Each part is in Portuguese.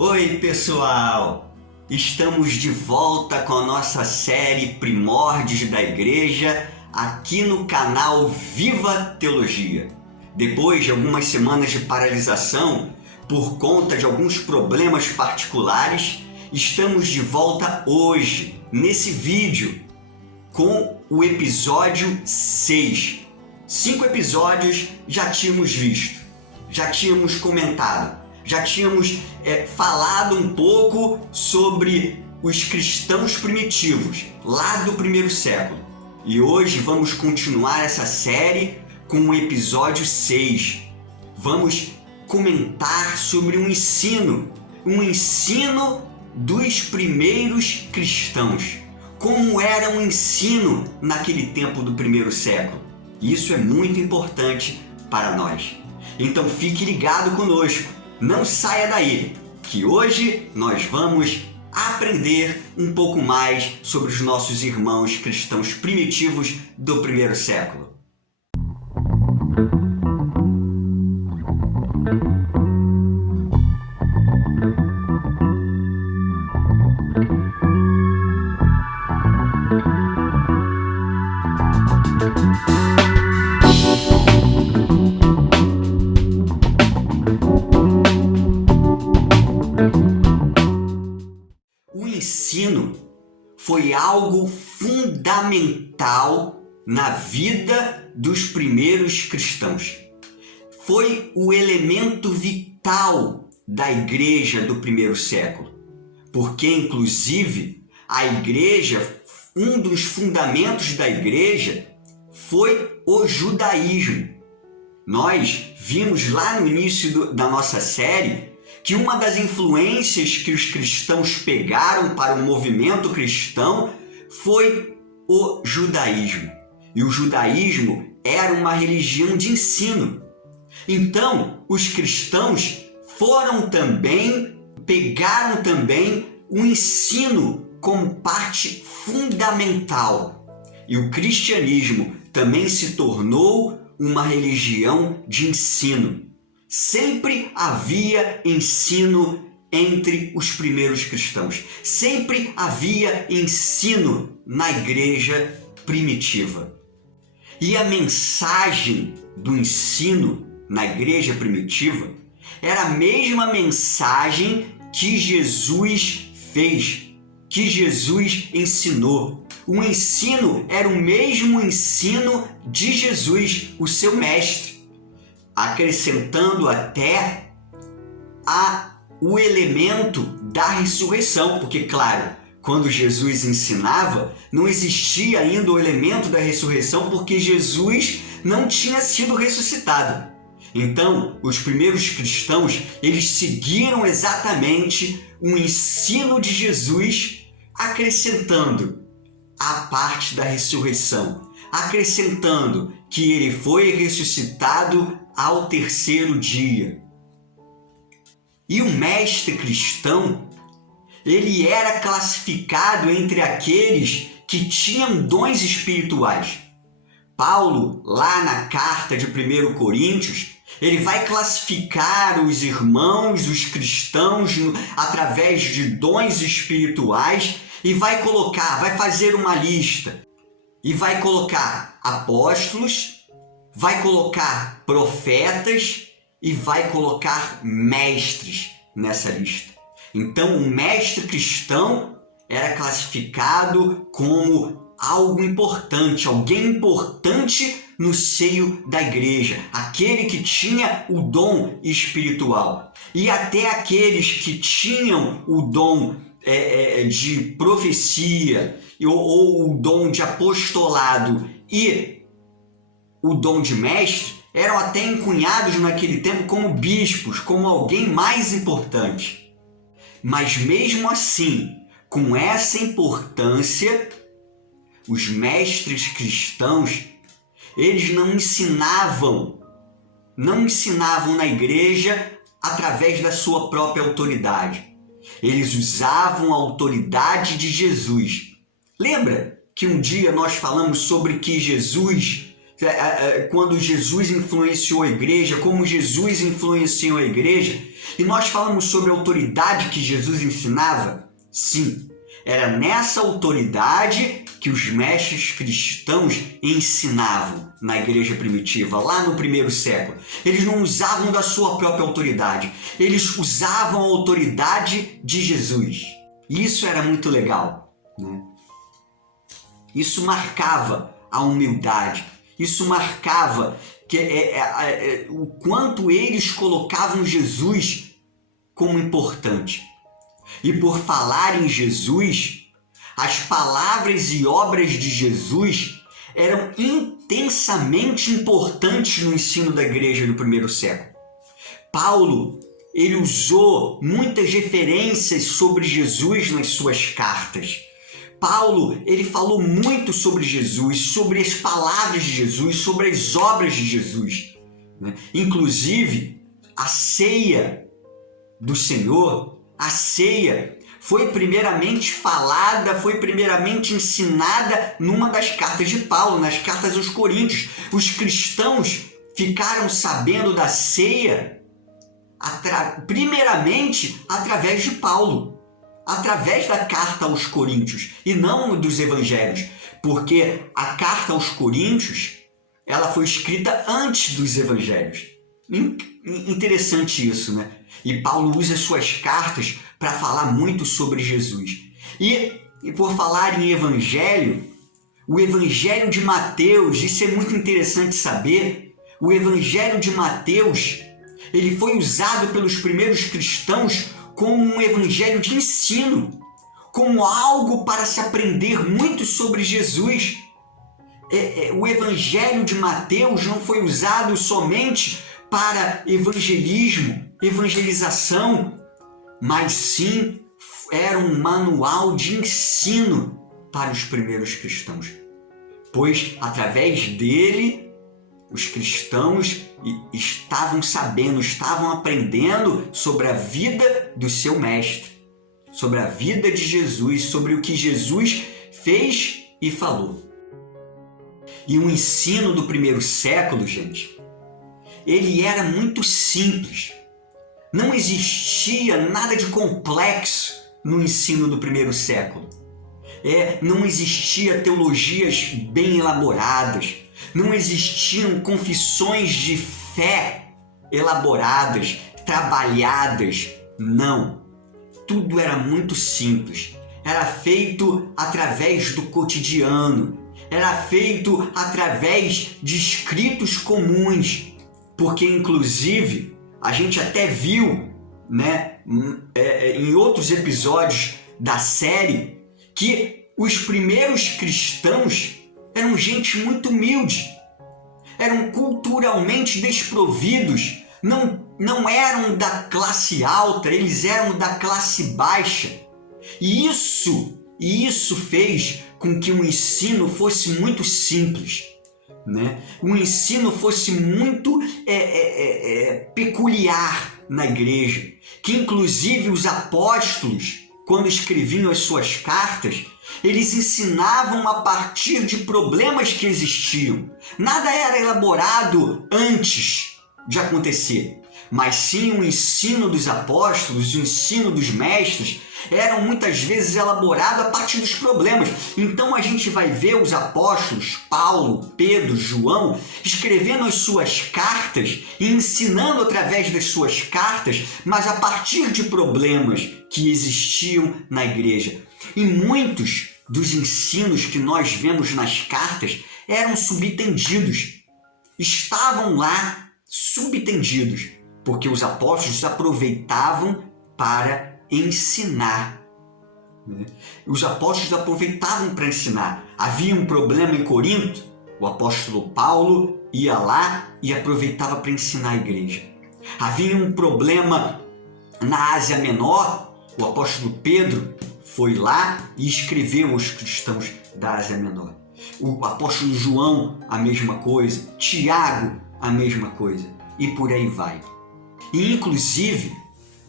Oi, pessoal! Estamos de volta com a nossa série Primórdios da Igreja aqui no canal Viva Teologia. Depois de algumas semanas de paralisação por conta de alguns problemas particulares, estamos de volta hoje, nesse vídeo, com o episódio 6. 5 episódios já tínhamos visto, já tínhamos comentado, já tínhamos falado um pouco sobre os cristãos primitivos, lá do primeiro século. E hoje vamos continuar essa série com o episódio 6. Vamos comentar sobre um ensino dos primeiros cristãos. Como era o ensino naquele tempo do primeiro século. Isso é muito importante para nós. Então fique ligado conosco. Não saia daí, que hoje nós vamos aprender um pouco mais sobre os nossos irmãos cristãos primitivos do primeiro século. O ensino foi algo fundamental na vida dos primeiros cristãos. Foi o elemento vital da igreja do primeiro século, porque, inclusive, a igreja, um dos fundamentos da igreja foi o judaísmo. Nós vimos lá no início da nossa série que uma das influências que os cristãos pegaram para o movimento cristão foi o judaísmo. E o judaísmo era uma religião de ensino. Então, os cristãos pegaram também o ensino como parte fundamental. E o cristianismo também se tornou uma religião de ensino. Sempre havia ensino entre os primeiros cristãos. Sempre havia ensino na igreja primitiva. E a mensagem do ensino na igreja primitiva era a mesma mensagem que Jesus fez, que Jesus ensinou. O ensino era o mesmo ensino de Jesus, o seu mestre, acrescentando até o elemento da ressurreição, porque, claro, quando Jesus ensinava, não existia ainda o elemento da ressurreição, porque Jesus não tinha sido ressuscitado. Então, os primeiros cristãos, eles seguiram exatamente o ensino de Jesus, acrescentando a parte da ressurreição, acrescentando que ele foi ressuscitado ao terceiro dia. E o mestre cristão, ele era classificado entre aqueles que tinham dons espirituais. Paulo, lá na carta de 1 Coríntios, ele vai classificar os irmãos, os cristãos, através de dons espirituais e vai fazer uma lista e vai colocar apóstolos, vai colocar profetas e vai colocar mestres nessa lista. Então, o mestre cristão era classificado como algo importante, alguém importante no seio da igreja, aquele que tinha o dom espiritual. E até aqueles que tinham o dom de profecia ou o dom de apostolado e o dom de mestre eram até encunhados naquele tempo como bispos, como alguém mais importante. Mas mesmo assim, com essa importância, os mestres cristãos, eles não ensinavam na igreja através da sua própria autoridade. Eles usavam a autoridade de Jesus. Lembra que um dia nós falamos sobre que Jesus quando Jesus influenciou a igreja, como Jesus influenciou a igreja, e nós falamos sobre a autoridade que Jesus ensinava? Sim, era nessa autoridade que os mestres cristãos ensinavam na igreja primitiva, lá no primeiro século. Eles não usavam da sua própria autoridade, eles usavam a autoridade de Jesus. E isso era muito legal, né? Isso marcava a humildade, isso marcava o quanto eles colocavam Jesus como importante. E por falar em Jesus, as palavras e obras de Jesus eram intensamente importantes no ensino da igreja do primeiro século. Paulo, ele usou muitas referências sobre Jesus nas suas cartas. Paulo, ele falou muito sobre Jesus, sobre as palavras de Jesus, sobre as obras de Jesus, né? Inclusive, a ceia do Senhor, a ceia foi primeiramente falada, foi primeiramente ensinada numa das cartas de Paulo, nas cartas aos Coríntios. Os cristãos ficaram sabendo da ceia primeiramente através de Paulo, através da carta aos Coríntios e não dos evangelhos, porque a carta aos Coríntios ela foi escrita antes dos evangelhos. Interessante isso, né? E Paulo usa suas cartas para falar muito sobre Jesus. E por falar em evangelho, o evangelho de Mateus, isso é muito interessante saber, o evangelho de Mateus, ele foi usado pelos primeiros cristãos como um evangelho de ensino, como algo para se aprender muito sobre Jesus. O evangelho de Mateus não foi usado somente para evangelismo, evangelização, mas sim era um manual de ensino para os primeiros cristãos, pois através dele os cristãos estavam sabendo, estavam aprendendo sobre a vida do seu mestre, sobre a vida de Jesus, sobre o que Jesus fez e falou. E o ensino do primeiro século, gente, ele era muito simples. Não existia nada de complexo no ensino do primeiro século. Não existia teologias bem elaboradas, não existiam confissões de fé elaboradas, trabalhadas, não. Tudo era muito simples, era feito através do cotidiano, era feito através de escritos comuns, porque inclusive a gente até viu, né, em outros episódios da série, que os primeiros cristãos eram gente muito humilde, eram culturalmente desprovidos, não eram da classe alta, eles eram da classe baixa. E isso fez com que o ensino fosse muito simples, né? O ensino fosse muito peculiar na igreja, que inclusive os apóstolos, quando escreviam as suas cartas, eles ensinavam a partir de problemas que existiam. Nada era elaborado antes de acontecer, mas sim o ensino dos apóstolos, o ensino dos mestres, eram muitas vezes elaborado a partir dos problemas. Então a gente vai ver os apóstolos, Paulo, Pedro, João, escrevendo as suas cartas e ensinando através das suas cartas, mas a partir de problemas que existiam na igreja. E muitos dos ensinos que nós vemos nas cartas eram subtendidos, estavam lá subtendidos, porque os apóstolos aproveitavam para ensinar. Os apóstolos aproveitavam para ensinar. Havia um problema em Corinto, o apóstolo Paulo ia lá e aproveitava para ensinar a igreja. Havia um problema na Ásia Menor, o apóstolo Pedro foi lá e escreveu aos cristãos da Ásia Menor. O apóstolo João, a mesma coisa. Tiago, a mesma coisa. E por aí vai. E inclusive,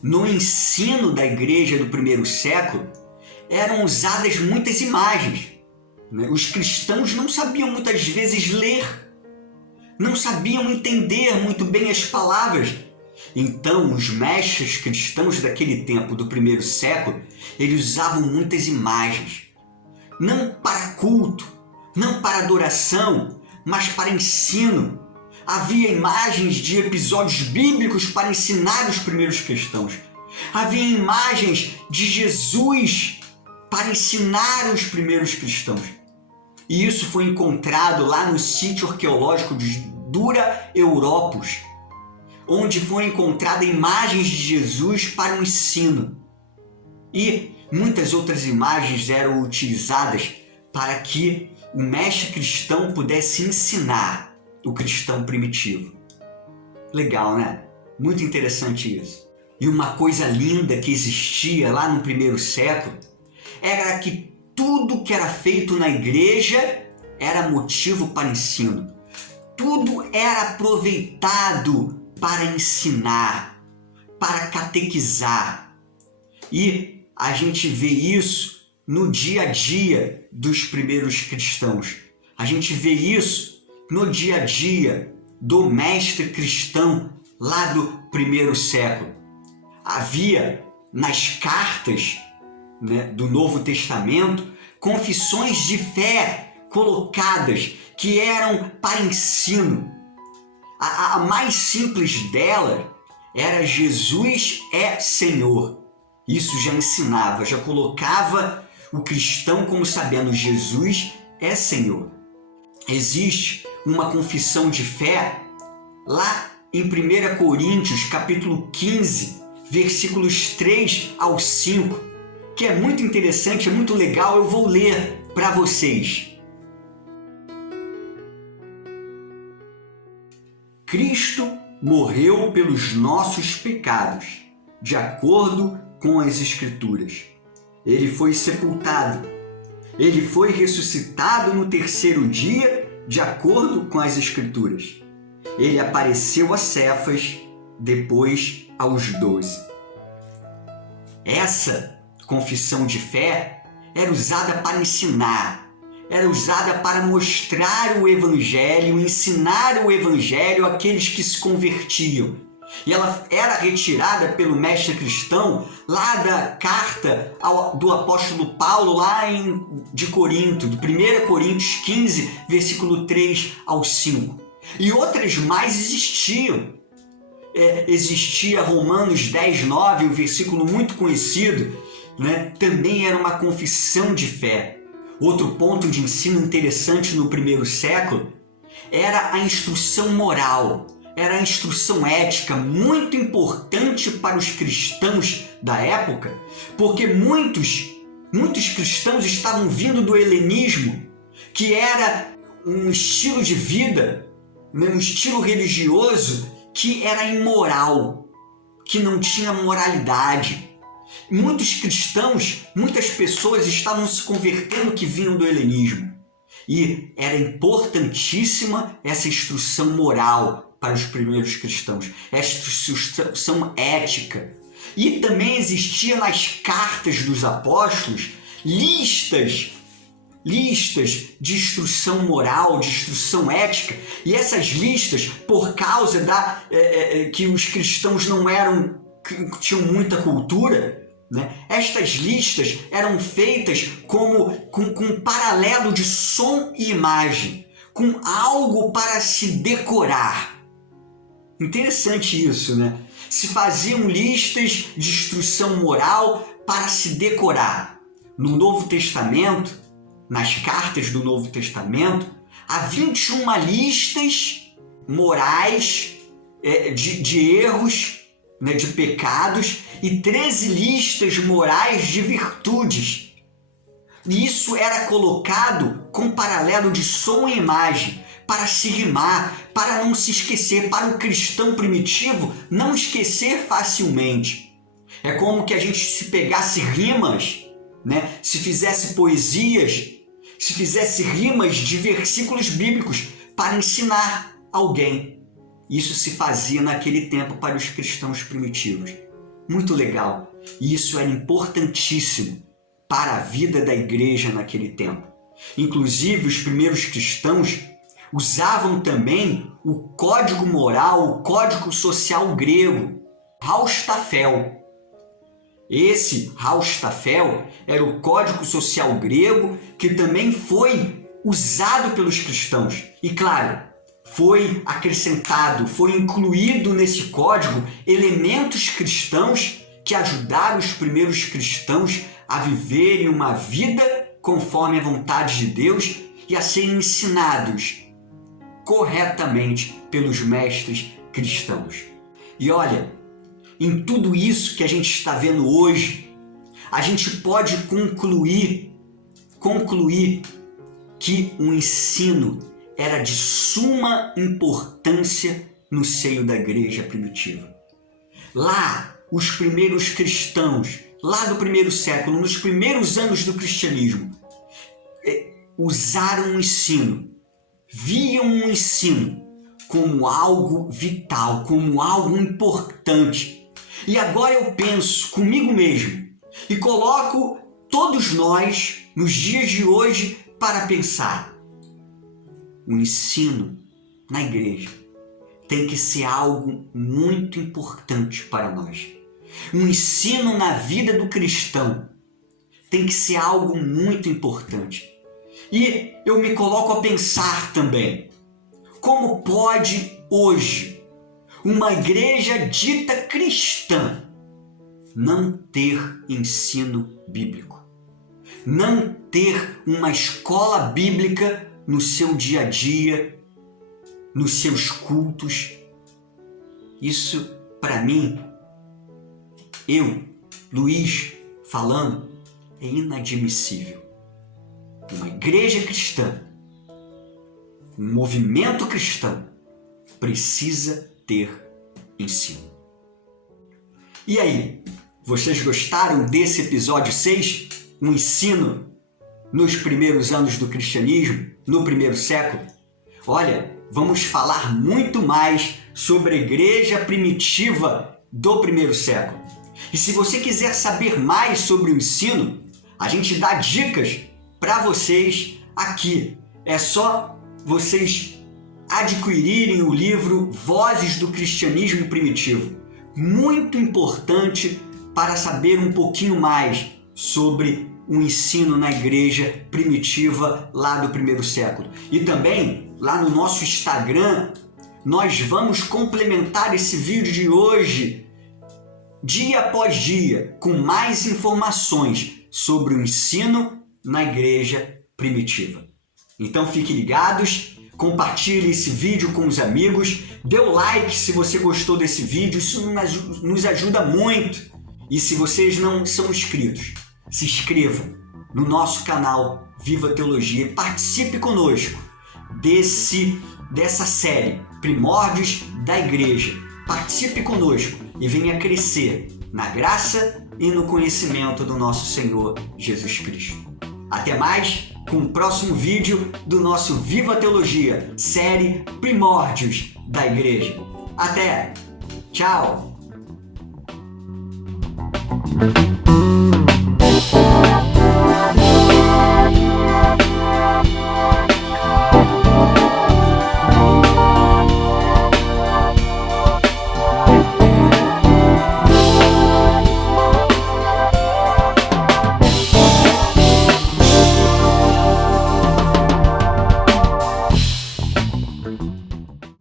no ensino da igreja do primeiro século, eram usadas muitas imagens. Os cristãos não sabiam muitas vezes ler. não sabiam entender muito bem as palavras. Então, os mestres cristãos daquele tempo, do primeiro século, eles usavam muitas imagens, não para culto, não para adoração, mas para ensino. Havia imagens de episódios bíblicos para ensinar os primeiros cristãos. Havia imagens de Jesus para ensinar os primeiros cristãos. E isso foi encontrado lá no sítio arqueológico de Dura Europos, onde foram encontradas imagens de Jesus para o ensino. E muitas outras imagens eram utilizadas para que o mestre cristão pudesse ensinar o cristão primitivo. Legal, né? Muito interessante isso. E uma coisa linda que existia lá no primeiro século era que tudo que era feito na igreja era motivo para ensino. Tudo era aproveitado para ensinar, para catequizar. E a gente vê isso no dia a dia dos primeiros cristãos. A gente vê isso no dia a dia do mestre cristão lá do primeiro século. Havia nas cartas, do Novo Testamento confissões de fé colocadas que eram para ensino. A mais simples dela era Jesus é Senhor. Isso já ensinava, já colocava o cristão como sabendo Jesus é Senhor. Existe uma confissão de fé lá em 1 Coríntios, capítulo 15, versículos 3 ao 5, que é muito interessante, é muito legal, eu vou ler para vocês. Cristo morreu pelos nossos pecados, de acordo com as Escrituras. Ele foi sepultado. Ele foi ressuscitado no terceiro dia, de acordo com as Escrituras. Ele apareceu a Cefas, depois aos 12. Essa confissão de fé era usada para ensinar, era usada para mostrar o Evangelho, ensinar o Evangelho àqueles que se convertiam. E ela era retirada pelo mestre cristão lá da carta do apóstolo Paulo, lá de Corinto, de 1 Coríntios 15, versículo 3 ao 5. E outras mais existiam. Existia Romanos 10, 9, um versículo muito conhecido, também era uma confissão de fé. Outro ponto de ensino interessante no primeiro século era a instrução moral, era a instrução ética, muito importante para os cristãos da época, porque muitos cristãos estavam vindo do helenismo, que era um estilo de vida, um estilo religioso que era imoral, que não tinha moralidade. Muitos cristãos, muitas pessoas estavam se convertendo que vinham do helenismo. E era importantíssima essa instrução moral para os primeiros cristãos, essa instrução ética. E também existia nas cartas dos apóstolos listas de instrução moral, de instrução ética, e essas listas, por causa que os cristãos tinham muita cultura, estas listas eram feitas com um paralelo de som e imagem, com algo para se decorar. Interessante isso, Se faziam listas de instrução moral para se decorar. No Novo Testamento, nas cartas do Novo Testamento, há 21 listas morais de erros, de pecados, e 13 listas morais de virtudes. E isso era colocado com paralelo de som e imagem, para se rimar, para não se esquecer, para o cristão primitivo não esquecer facilmente. É como que a gente se pegasse rimas, se fizesse poesias, se fizesse rimas de versículos bíblicos para ensinar alguém. Isso se fazia naquele tempo para os cristãos primitivos. Muito legal. E isso era importantíssimo para a vida da igreja naquele tempo. Inclusive, os primeiros cristãos usavam também o código moral, o código social grego, Haustafel. Esse Haustafel era o código social grego que também foi usado pelos cristãos. E claro, foi acrescentado, foi incluído nesse código elementos cristãos que ajudaram os primeiros cristãos a viverem uma vida conforme a vontade de Deus e a serem ensinados corretamente pelos mestres cristãos. E olha, em tudo isso que a gente está vendo hoje, a gente pode concluir que o ensino era de suma importância no seio da igreja primitiva. Lá, os primeiros cristãos, lá do primeiro século, nos primeiros anos do cristianismo, usaram o ensino, viam o ensino como algo vital, como algo importante. E agora eu penso comigo mesmo e coloco todos nós, nos dias de hoje, para pensar. O ensino na igreja tem que ser algo muito importante para nós. O ensino na vida do cristão tem que ser algo muito importante. E eu me coloco a pensar também, como pode hoje uma igreja dita cristã não ter ensino bíblico, não ter uma escola bíblica no seu dia a dia, nos seus cultos? Isso, para mim, eu, Luiz, falando, é inadmissível. Uma igreja cristã, um movimento cristão, precisa ter ensino. E aí, vocês gostaram desse episódio 6? Um ensino nos primeiros anos do cristianismo, no primeiro século? Olha, vamos falar muito mais sobre a igreja primitiva do primeiro século. E se você quiser saber mais sobre o ensino, a gente dá dicas para vocês aqui. É só vocês adquirirem o livro Vozes do Cristianismo Primitivo. Muito importante para saber um pouquinho mais sobre o ensino na igreja primitiva lá do primeiro século. E também, lá no nosso Instagram, nós vamos complementar esse vídeo de hoje, dia após dia, com mais informações sobre o ensino na igreja primitiva. Então fiquem ligados, compartilhe esse vídeo com os amigos, dê o like se você gostou desse vídeo, isso nos ajuda muito. E se vocês não são inscritos, se inscrevam no nosso canal Viva Teologia e participe conosco dessa série Primórdios da Igreja. Participe conosco e venha crescer na graça e no conhecimento do nosso Senhor Jesus Cristo. Até mais com o próximo vídeo do nosso Viva Teologia, série Primórdios da Igreja. Até! Tchau!